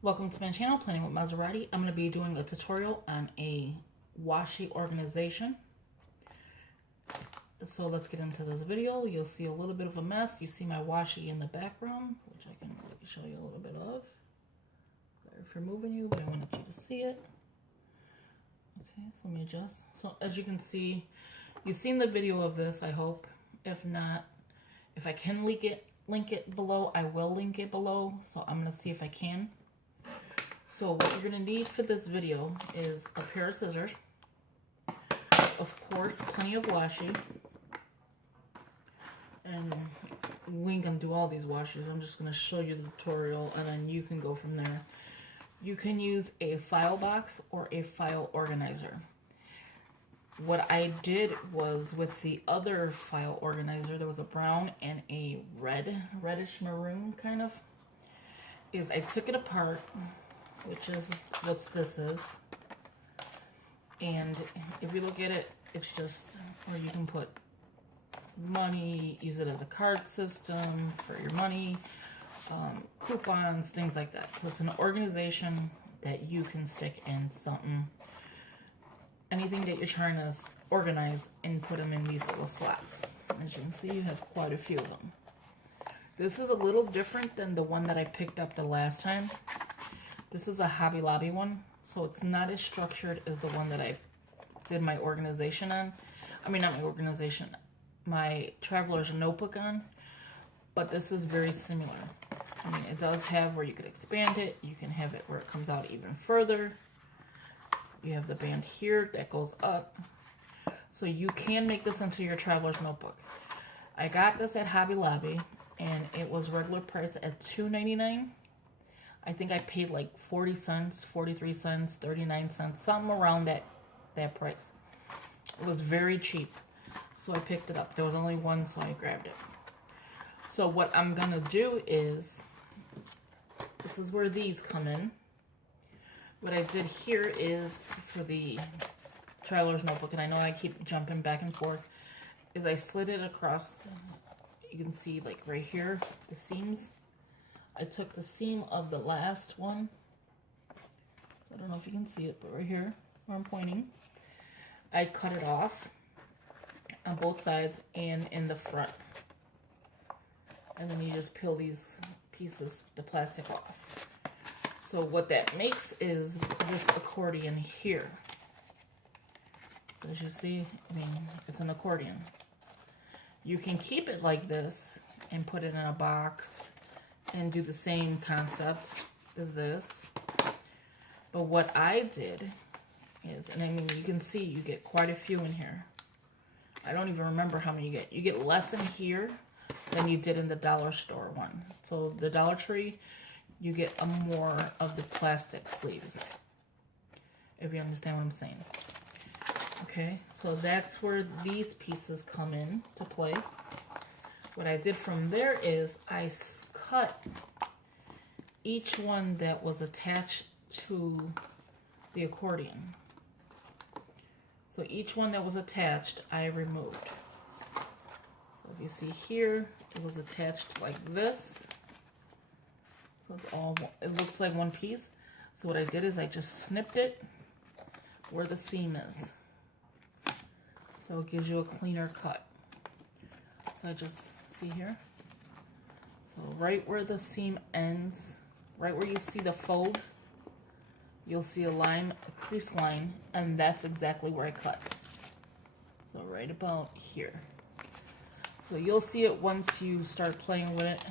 Welcome to my channel, Planning with Maserati. I'm going to be doing a tutorial on a washi organization. So let's get into this video. You'll see a little bit of a mess. You see my washi in the background, which I can show you a little bit of. Sorry for moving you, but I wanted you to see it. Okay, so let me adjust. So as you can see, you've seen the video of this, I hope. If not, if I can link it below, I will link it below. So I'm going to see if I can. So what you're going to need for this video is a pair of scissors, of course, plenty of washi, and we can do all these washes. I'm just going to show you the tutorial, and then you can go from there. You can use a file box or a file organizer. What I did was with the other file organizer, there was a brown and a reddish maroon kind of, is I took it apart, which is what this is. And if you look at it, it's just where you can put money, use it as a card system for your money, coupons, things like that. So it's an organization that you can stick in something, anything that you're trying to organize, and put them in these little slots. As you can see, you have quite a few of them. This is a little different than the one that I picked up the last time. This is a Hobby Lobby one, so it's not as structured as the one that I did my organization on. I mean, not my organization, my traveler's notebook on, but this is very similar. I mean, it does have where you could expand it. You can have it where it comes out even further. You have the band here that goes up. So you can make this into your traveler's notebook. I got this at Hobby Lobby, and it was regular price at $2.99. I think I paid like 40 cents, 43 cents, 39 cents, something around that price. It was very cheap, so I picked it up. There was only one, so I grabbed it. So what I'm going to do is, this is where these come in. What I did here is, for the traveler's notebook, and I know I keep jumping back and forth, is I slid it across, you can see like right here, the seams. I took the seam of the last one. I don't know if you can see it, but right here where I'm pointing, I cut it off on both sides and in the front. And then you just peel these pieces, the plastic off. So what that makes is this accordion here. So as you see, I mean, it's an accordion. You can keep it like this and put it in a box and do the same concept as this. But what I did is, and I mean, you can see you get quite a few in here. I don't even remember how many you get. You get less in here than you did in the dollar store one. So the Dollar Tree, you get a more of the plastic sleeves, if you understand what I'm saying. Okay, so that's where these pieces come in to play. What I did from there is I cut each one that was attached to the accordion. So each one that was attached, I removed. So if you see here, it was attached like this. So it's all, it looks like one piece. So what I did is I just snipped it where the seam is. So it gives you a cleaner cut. So I just, see here? So right where the seam ends, right where you see the fold, you'll see a line, a crease line, and that's exactly where I cut. So right about here. So you'll see it once you start playing with it.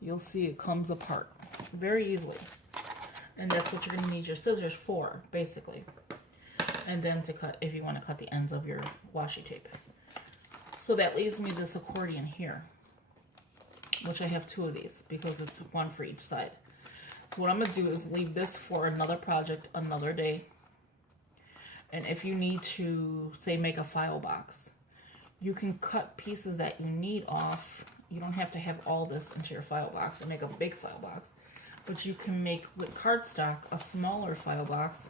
You'll see it comes apart very easily. And that's what you're going to need your scissors for, basically. And then to cut, if you want to cut the ends of your washi tape. So that leaves me this accordion here, which I have two of these because it's one for each side. So what I'm going to do is leave this for another project, another day. And if you need to, say, make a file box, you can cut pieces that you need off. You don't have to have all this into your file box and make a big file box. But you can make, with cardstock, a smaller file box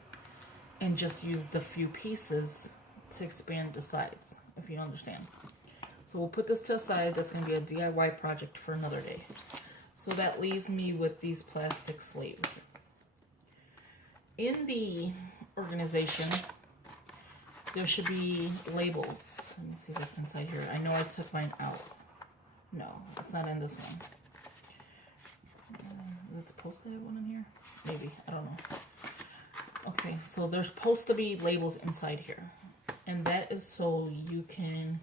and just use the few pieces to expand the sides, if you understand. So we'll put this to the side. That's going to be a DIY project for another day. So that leaves me with these plastic sleeves. In the organization, there should be labels. Let me see what's inside here. I know I took mine out. No, it's not in this one. Is it supposed to have one in here? Maybe, I don't know. Okay, so there's supposed to be labels inside here. And that is so you can,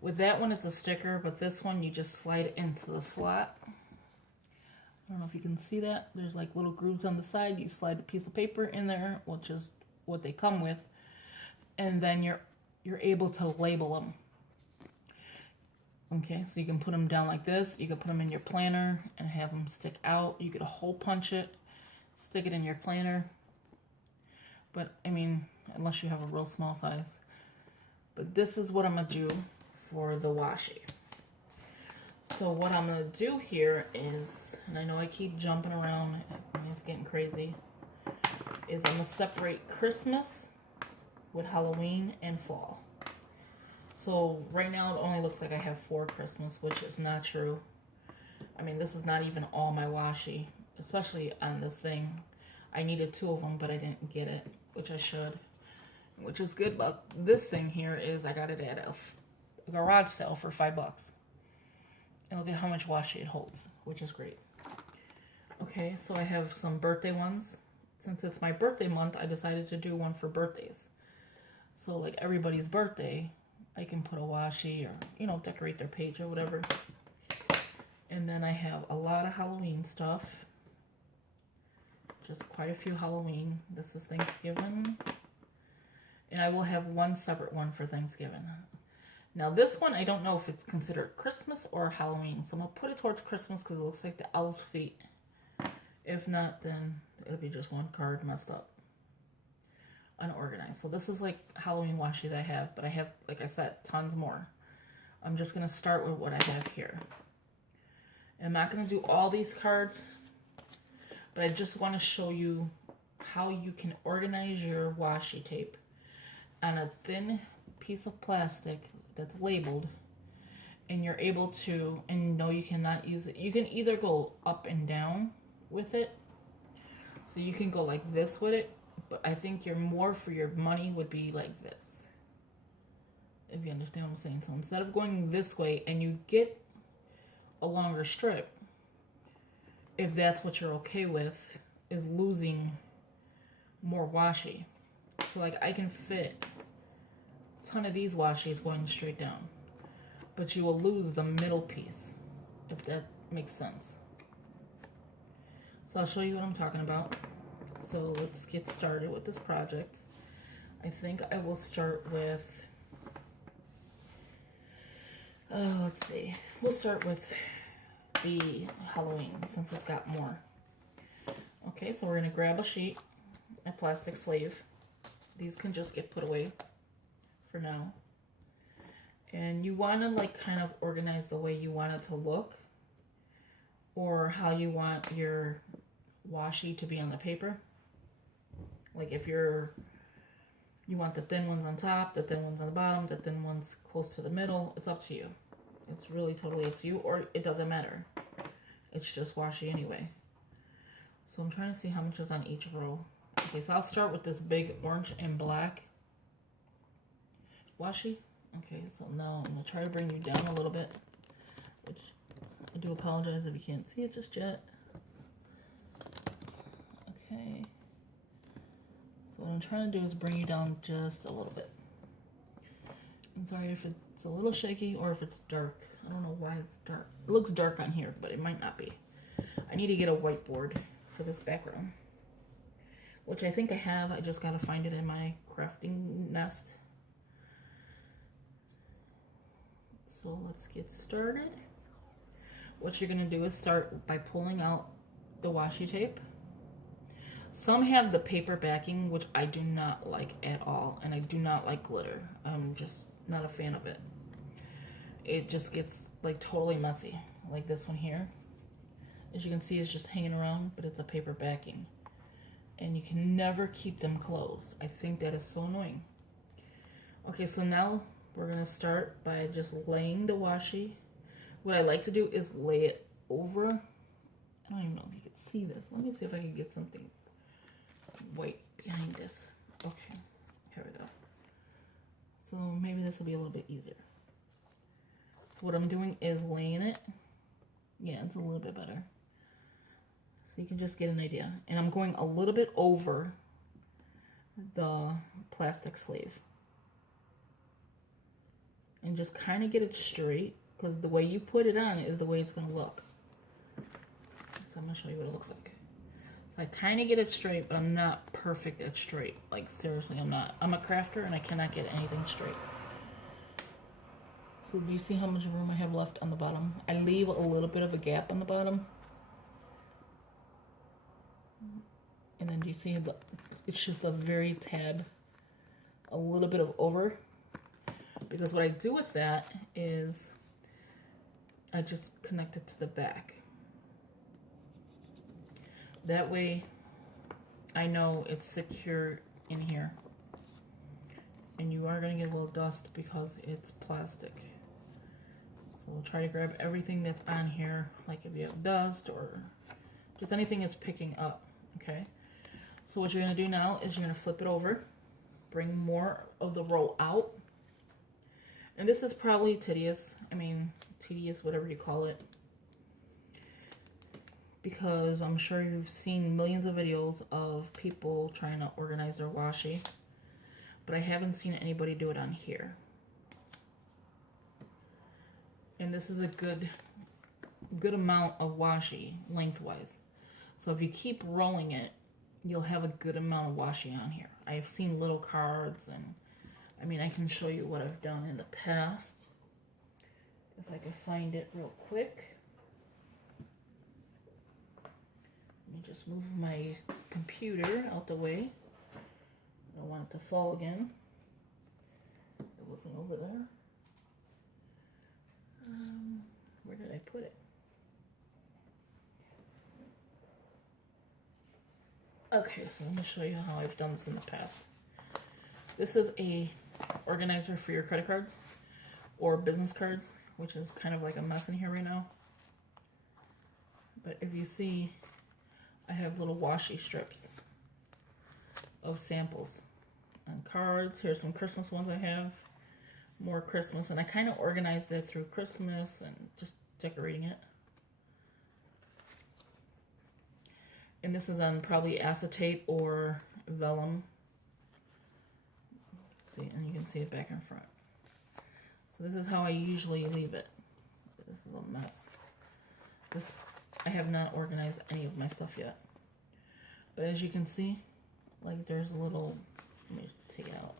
with that one it's a sticker, but this one you just slide it into the slot. I don't know if you can see that. There's like little grooves on the side. You slide a piece of paper in there, which is what they come with. And then you're able to label them. Okay, so you can put them down like this. You can put them in your planner and have them stick out. You could hole punch it, stick it in your planner. But, I mean, unless you have a real small size. But this is what I'm going to do for the washi. So what I'm going to do here is, and I know I keep jumping around, it's getting crazy, is I'm going to separate Christmas with Halloween and fall. So right now it only looks like I have 4 Christmas, which is not true. I mean, this is not even all my washi, especially on this thing. I needed 2 of them, but I didn't get it, which I should. Which is good about this thing here is I got it at a garage sale for $5. And look at how much washi it holds, which is great. Okay, so I have some birthday ones. Since it's my birthday month, I decided to do one for birthdays. So like everybody's birthday, I can put a washi or, you know, decorate their page or whatever. And then I have a lot of Halloween stuff. Just quite a few Halloween. This is Thanksgiving. And I will have one separate one for Thanksgiving. Now this one, I don't know if it's considered Christmas or Halloween. So I'm going to put it towards Christmas because it looks like the owl's feet. If not, then it'll be just one card messed up. Unorganized. So this is like Halloween washi that I have. But I have, like I said, tons more. I'm just going to start with what I have here. I'm not going to do all these cards. But I just want to show you how you can organize your washi tape on a thin piece of plastic that's labeled, and you're able to, and no, you cannot use it. You can either go up and down with it, so you can go like this with it, but I think your more for your money would be like this, if you understand what I'm saying. So instead of going this way, and you get a longer strip, if that's what you're okay with, is losing more washi. So like I can fit a ton of these washis going straight down, but you will lose the middle piece, if that makes sense. So I'll show you what I'm talking about. So let's get started with this project. I think I will start with, let's see, we'll start with the Halloween since it's got more. Okay, so we're going to grab a sheet, a plastic sleeve. These can just get put away for now. And you want to like kind of organize the way you want it to look, or how you want your washi to be on the paper. Like if you want the thin ones on top, the thin ones on the bottom, the thin ones close to the middle, it's up to you. It's really totally up to you, or it doesn't matter. It's just washi anyway. So I'm trying to see how much is on each row. Okay, so I'll start with this big orange and black washi. Okay, so now I'm going to try to bring you down a little bit, which I do apologize if you can't see it just yet. Okay. So what I'm trying to do is bring you down just a little bit. I'm sorry if it's a little shaky or if it's dark. I don't know why it's dark. It looks dark on here, but it might not be. I need to get a whiteboard for this background, which I think I have. I just gotta find it in my crafting nest. So let's get started. What you're gonna do is start by pulling out the washi tape. Some have the paper backing, which I do not like at all, and I do not like glitter. I'm just not a fan of it. It just gets like totally messy, like this one here. As you can see, it's just hanging around, but it's a paper backing. And you can never keep them closed. I think that is so annoying. Okay, so now we're gonna start by just laying the washi. What I like to do is lay it over I don't even know if you can see this. Let me see if I can get something white behind this. Okay, here we go. So maybe this will be a little bit easier. So what I'm doing is laying it. Yeah, it's a little bit better. So you can just get an idea. And I'm going a little bit over the plastic sleeve. And just kind of get it straight, because the way you put it on is the way it's going to look. So I'm going to show you what it looks like. So I kind of get it straight, but I'm not perfect at straight. Like, seriously, I'm not. I'm a crafter, and I cannot get anything straight. So do you see how much room I have left on the bottom? I leave a little bit of a gap on the bottom. And then do you see it's just a very tad, a little bit of over. Because what I do with that is I just connect it to the back. That way I know it's secure in here. And you are going to get a little dust because it's plastic. So we'll try to grab everything that's on here, like if you have dust or just anything that's picking up, okay? So what you're going to do now is you're going to flip it over, bring more of the roll out. And this is probably tedious, whatever you call it. Because I'm sure you've seen millions of videos of people trying to organize their washi. But I haven't seen anybody do it on here. And this is a good amount of washi lengthwise. So if you keep rolling it, you'll have a good amount of washi on here. I've seen little cards, and I can show you what I've done in the past. If I can find it real quick. Let me just move my computer out the way. I don't want it to fall again. It wasn't over there. Where did I put it? Okay, so let me show you how I've done this in the past. This is a organizer for your credit cards or business cards, which is kind of like a mess in here right now. But if you see, I have little washi strips of samples on cards. Here's some Christmas ones I have. More Christmas, and I kind of organized it through Christmas and just decorating it. And this is on probably acetate or vellum. See, and you can see it back and front. So this is how I usually leave it. This is a mess. I have not organized any of my stuff yet. But as you can see, like there's a little, let me take it out.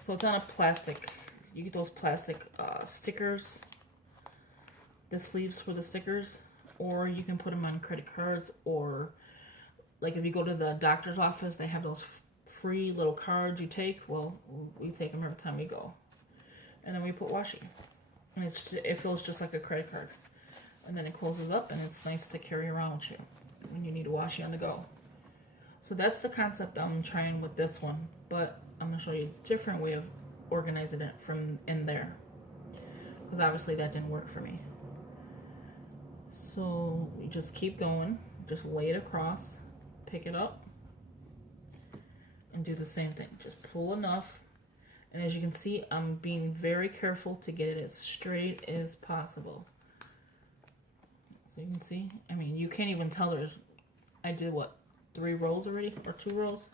So it's on a plastic, you get those plastic stickers, the sleeves for the stickers, or you can put them on credit cards, or like if you go to the doctor's office, they have those free little cards you take. Well, we take them every time we go. And then we put washi. And it feels just like a credit card. And then it closes up, and it's nice to carry around with you when you need washi on the go. So that's the concept I'm trying with this one, but I'm going to show you a different way of organizing it from in there, because obviously that didn't work for me. So you just keep going, just lay it across, pick it up, and do the same thing. Just pull enough, and as you can see, I'm being very careful to get it as straight as possible. So you can see, you can't even tell I did what, 3 rows already, or 2 rows?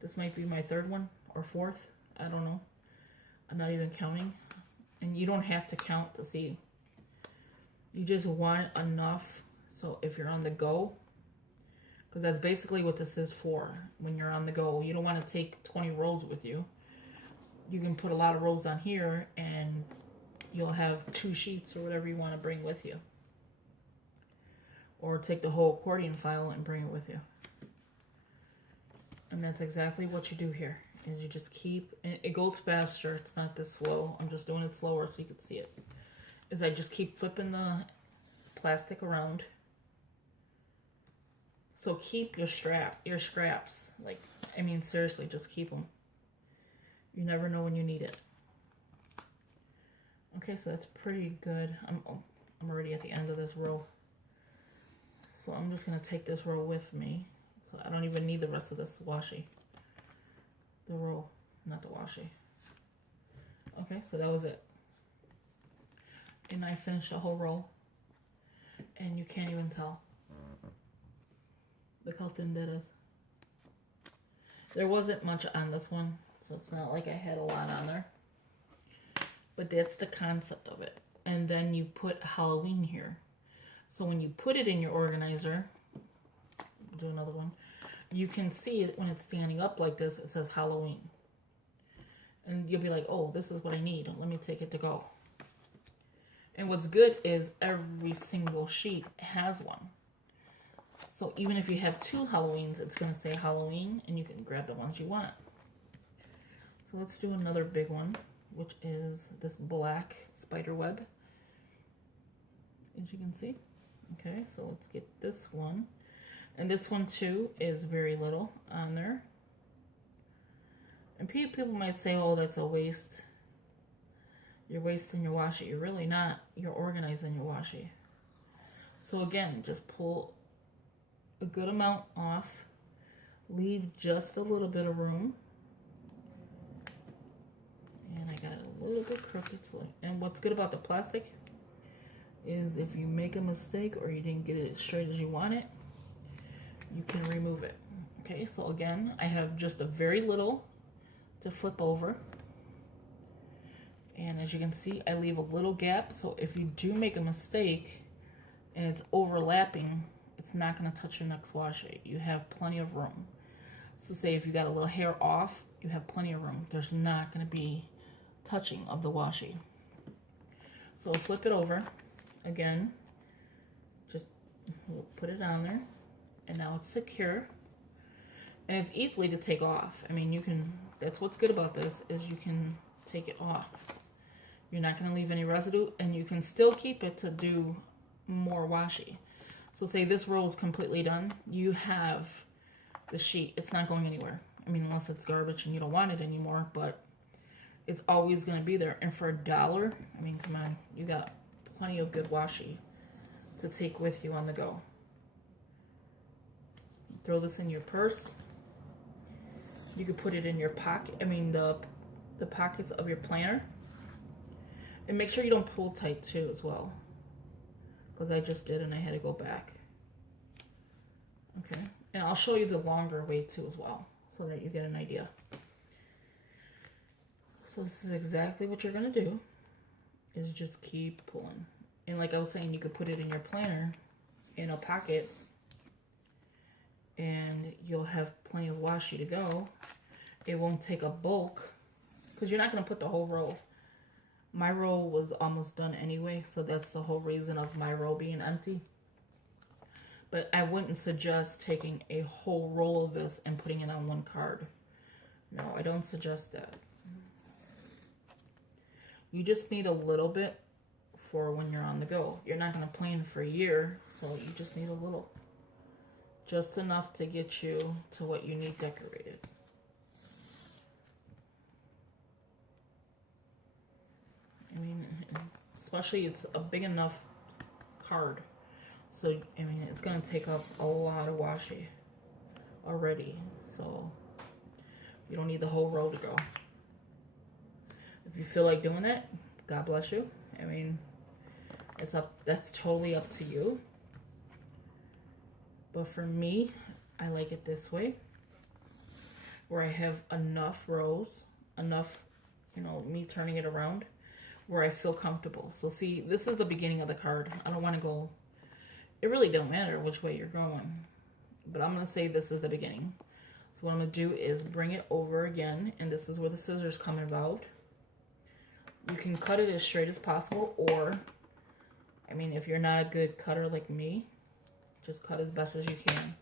This might be my 3rd one, or 4th, I don't know. I'm not even counting. And you don't have to count to see. You just want enough, so if you're on the go, because that's basically what this is for, when you're on the go. You don't want to take 20 rows with you. You can put a lot of rows on here, and you'll have 2 sheets, or whatever you want to bring with you. Or take the whole accordion file and bring it with you. And that's exactly what you do here. Is you just keep, and it goes faster. It's not this slow. I'm just doing it slower so you can see it. Is I just keep flipping the plastic around. So keep your scraps. Like, seriously, just keep them. You never know when you need it. Okay, so that's pretty good. I'm already at the end of this row. So I'm just going to take this roll with me. So I don't even need the rest of this washi. The roll, not the washi. Okay, so that was it. And I finished the whole roll. And you can't even tell. Look how thin that is. There wasn't much on this one, so it's not like I had a lot on there. But that's the concept of it. And then you put Halloween here. So when you put it in your organizer, do another one, you can see it when it's standing up like this, it says Halloween. And you'll be like, oh, this is what I need. Let me take it to go. And what's good is every single sheet has one. So even if you have 2 Halloweens, it's going to say Halloween, and you can grab the ones you want. So let's do another big one, which is this black spider web, as you can see. Okay, so let's get this one. And this one too is very little on there. And people might say, oh, that's a waste. You're wasting your washi. You're really not. You're organizing your washi. So again, just pull a good amount off. Leave just a little bit of room. And I got it a little bit crooked. And what's good about the plastic is if you make a mistake or you didn't get it as straight as you want it, you can remove it. Okay, so again, I have just a very little to flip over. And as you can see, I leave a little gap. So if you do make a mistake and it's overlapping, it's not going to touch your next washi. You have plenty of room. So say if you got a little hair off, you have plenty of room. There's not going to be touching of the washi. So flip it over. Again, just put it on there. And now it's secure. And it's easily to take off. I mean, you can, that's what's good about this, is you can take it off. You're not going to leave any residue, and you can still keep it to do more washi. So say this roll is completely done, you have the sheet. It's not going anywhere. I mean, unless it's garbage and you don't want it anymore, but it's always going to be there. And for $1, I mean, come on, you got plenty of good washi to take with you on the go. Throw this in your purse. You could put it in your pocket, I mean the pockets of your planner. And make sure you don't pull tight too as well, because I just did and I had to go back. Okay, and I'll show you the longer way too as well, so that you get an idea. So this is exactly what you're gonna do, is just keep pulling. And like I was saying, you could put it in your planner in a pocket, and you'll have plenty of washi to go. It won't take a bulk, because you're not going to put the whole roll. My roll was almost done anyway, so that's the whole reason of my roll being empty. But I wouldn't suggest taking a whole roll of this and putting it on one card. No, I don't suggest that. You just need a little bit for when you're on the go. You're not going to plan for a year, so you just need a little. Just enough to get you to what you need decorated. I mean, especially it's a big enough card. So, I mean, it's going to take up a lot of washi already. So, you don't need the whole row to go. If you feel like doing it, God bless you. I mean, it's up. That's totally up to you. But for me, I like it this way, where I have enough rows, enough, you know, me turning it around, where I feel comfortable. So see, this is the beginning of the card. I don't want to go, it really don't matter which way you're going, but I'm going to say this is the beginning. So what I'm going to do is bring it over again, and this is where the scissors come involved. You can cut it as straight as possible, or, I mean, if you're not a good cutter like me, just cut as best as you can,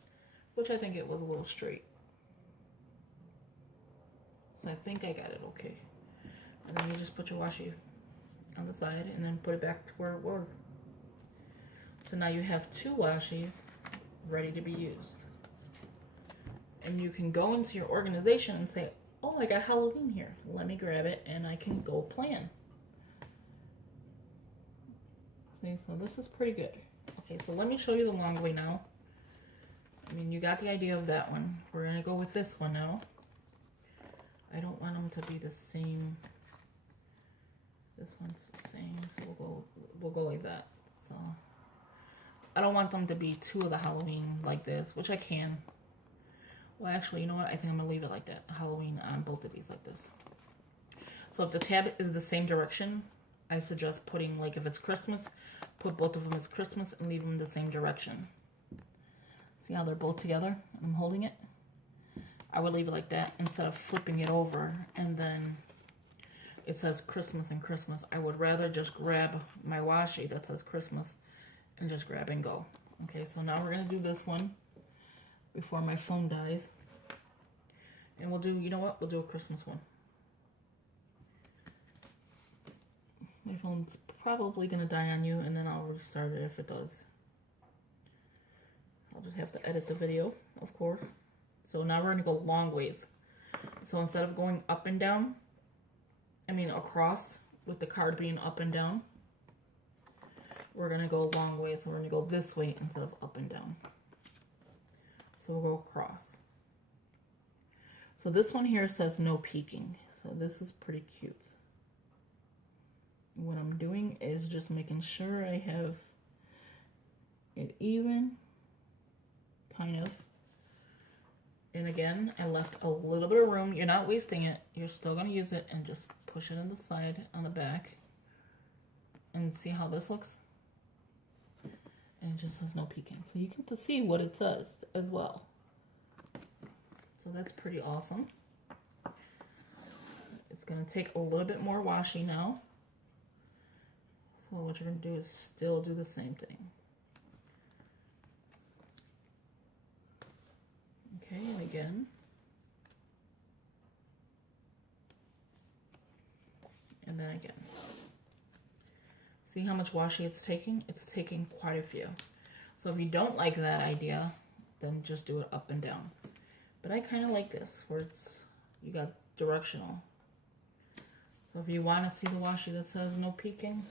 which I think it was a little straight. So I think I got it okay. And then you just put your washi on the side and then put it back to where it was. So now you have 2 washis ready to be used. And you can go into your organization and say, oh, I got Halloween here. Let me grab it and I can go plan. See, so this is pretty good. Okay, so let me show you the long way now. I mean, you got the idea of that one. We're gonna go with this one now. I don't want them to be the same. This one's the same, so we'll go like that. So I don't want them to be two of the Halloween like this, which I can. Well, actually, you know what? I think I'm gonna leave it like that. Halloween on both of these like this. So if the tab is the same direction, I suggest putting, like, if it's Christmas, put both of them as Christmas and leave them the same direction. See how they're both together? I'm holding it. I would leave it like that instead of flipping it over and then it says Christmas and Christmas. I would rather just grab my washi that says Christmas and just grab and go. Okay, so now we're gonna do this one before my phone dies. And we'll do, you know what? We'll do a Christmas one. My phone's probably gonna die on you and then I'll restart it if it does. I'll just have to edit the video, of course. So now we're gonna go long ways. So instead of going up and down, I mean across with the card being up and down, we're gonna go long ways. So we're gonna go this way instead of up and down. So we'll go across. So this one here says no peeking. So this is pretty cute. What I'm doing is just making sure I have it even, kind of. And again, I left a little bit of room. You're not wasting it. You're still going to use it and just push it in the side on the back. And see how this looks? And it just says no peeking. So you get to see what it says as well. So that's pretty awesome. It's going to take a little bit more washi now. So what you're going to do is still do the same thing. Okay, and again. And then again. See how much washi it's taking? It's taking quite a few. So if you don't like that idea, then just do it up and down. But I kind of like this, where it's, you got directional. So if you want to see the washi that says no peeking,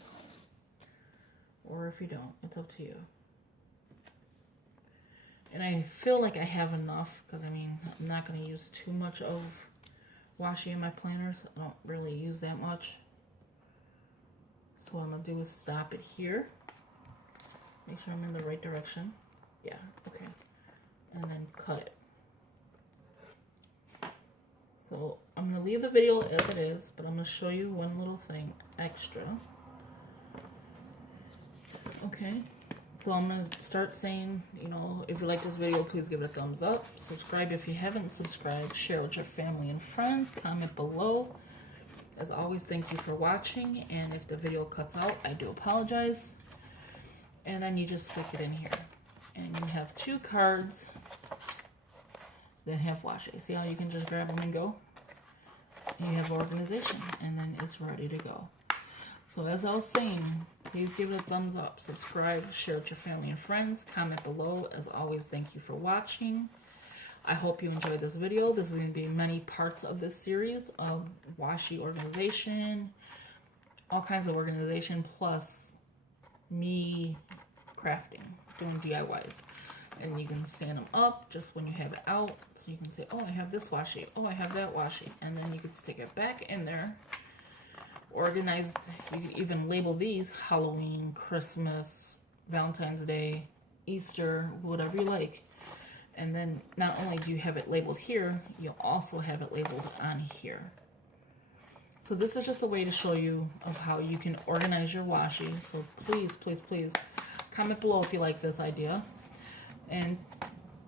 or if you don't, it's up to you. And I feel like I have enough, because I mean, I'm not going to use too much of washi in my planners. I don't really use that much. So what I'm going to do is stop it here. Make sure I'm in the right direction. Yeah, okay. And then cut it. So I'm going to leave the video as it is, but I'm going to show you one little thing extra. Okay, so I'm going to start saying, you know, if you like this video, please give it a thumbs up. Subscribe if you haven't subscribed. Share with your family and friends. Comment below. As always, thank you for watching. And if the video cuts out, I do apologize. And then you just stick it in here. And you have two cards that have washi. See how you can just grab them and go? And you have organization. And then it's ready to go. So as I was saying, please give it a thumbs up, subscribe, share with your family and friends, comment below. As always, thank you for watching. I hope you enjoyed this video. This is going to be many parts of this series of washi organization, all kinds of organization, plus me crafting, doing DIYs. And you can stand them up just when you have it out. So you can say, oh, I have this washi. Oh, I have that washi. And then you can stick it back in there. Organized, you can even label these Halloween, Christmas, Valentine's Day, Easter, whatever you like. And then not only do you have it labeled here, you'll also have it labeled on here. So this is just a way to show you of how you can organize your washi. So please, please, please comment below if you like this idea. And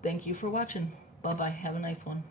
thank you for watching. Bye-bye. Have a nice one.